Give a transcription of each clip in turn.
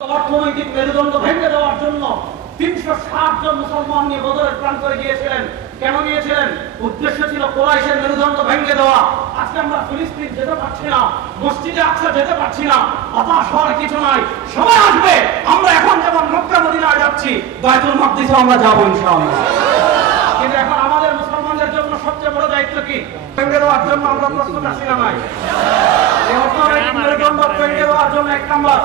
অর্থনৈতিক মেরুদণ্ড ভেঙে দেওয়ার জন্য ৩৬০ জন মুসলমান নিয়ে বদরের প্রান্তরে গিয়েছিলেন। কেন গিয়েছিলেন? উদ্দেশ্য ছিল কুরাইশের মেরুদণ্ড ভেঙে দেওয়া। আজকে আমরা ফিলিস্তিন যেতে পারছি না, মসজিদে আকসা যেতে পারছি না, হতাশ হওয়ার কিছু নাই। সময় আসবে আমরা এখন যেমন মক্কা মদিনায় যাচ্ছি, বাইতুল মাকদিসে আমরা যাবো ইনশাআল্লাহ। কিন্তু এখন আমাদের মুসলমানদের জন্য সবচেয়ে বড় দায়িত্ব কি? ভেঙে দেওয়ার জন্য আমরা প্রস্তুত আছি না নাই? এই অর্থনৈতিক মেরুদণ্ড ভেঙে দেওয়ার জন্য এক নম্বর,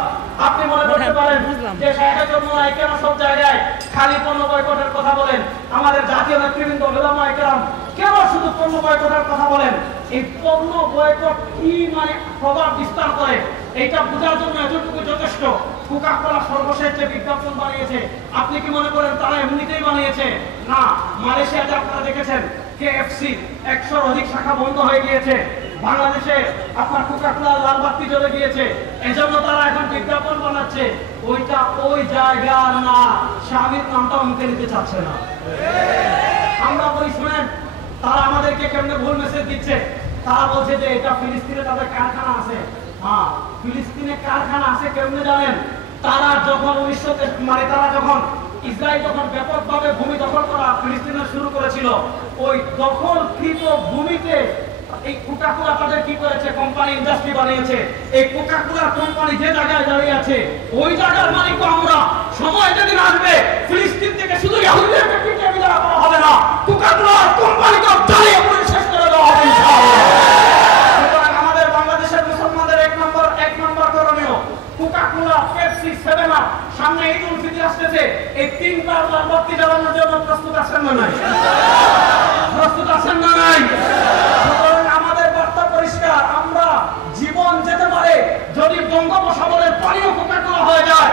আপনি মনে করতে পারেন যে শাহের জন্য কেন সব জায়গায় খালি পণ্য বয়কটের কথা বলেন, আমাদের জাতীয় নেতৃবৃন্দ উলামায়ে কেরাম কেন শুধু পণ্য বয়কটের কথা বলেন? এই পণ্য বয়কট কি মানে প্রভাব বিস্তার করে এইটা বোঝার জন্য এতটুকু যথেষ্ট। কোকা-কোলা সর্বশেষ যে বিজ্ঞাপন বানিয়েছে, আপনি কি মনে করেন তারা এমনিতেই বানিয়েছে? না, মালয়েশিয়াতে আপনারা দেখেছেন কেএফসি ১০০-র অধিক শাখা বন্ধ হয়ে গিয়েছে। বাংলাদেশে আপনার কোকা-কোলা লাল বাতি জ্বলে গিয়েছে, এজন্য তারা এখন বিজ্ঞাপন বানাচ্ছে। ওইটা ওই জায়গা না, স্বামীর নামটা মুখে নিতে চাচ্ছে না। আমরা বলি শুনেন, তারা আমাদেরকে কেমনে ভুল মেসেজ দিচ্ছে। তারা বলছে যে এটা ফিলিস্তিনে তাদের কারখানা আছে। হ্যাঁ, ফিলিস্তিনে কারখানা আছে কেমনে জানেন? তারা যখন তারা যখন ইসরায়েল যখন ব্যাপকভাবে ভূমি দখল করা ফিলিস্তিনে শুরু করেছিল, ওই দখলকৃত ভূমিতে এই কোকা-কোলা তাদের কি করেছে? কোম্পানি, ইন্ডাস্ট্রি বানিয়েছে। এই কোকা-কোলা কোম্পানি যে জায়গায় দাঁড়িয়ে আছে, ওই জায়গার মালিক আমরা। সময় যেদিন আসবে ফিলিস্তিন থেকে শুধু ইহুদিদেরকে পিটিয়ে বিদায় করা হবে না, কোকা-কোলা কোম্পানিকে জ্বালিয়ে পুড়ে শেষ করে দেওয়া হবে ইনশাআল্লাহ। সুতরাং আমাদের বাংলাদেশের মুসলমানদের এক নম্বর করণীয়, কোকা-কোলা, পেপসি, 7-আপ, সামনে ঈদ উল ফিতর আসছে, এই তিনটা লাল বাতি জ্বালানোর জন্য প্রস্তুত আছেন না নাই? প্রস্তুত আছেন না নাই? আমাদের বার্তা পরিষ্কার, আমরা জীবন যেতে পারে যদি বঙ্গোপসাগরের পানিও কোকা-কোলা হয়ে যায়।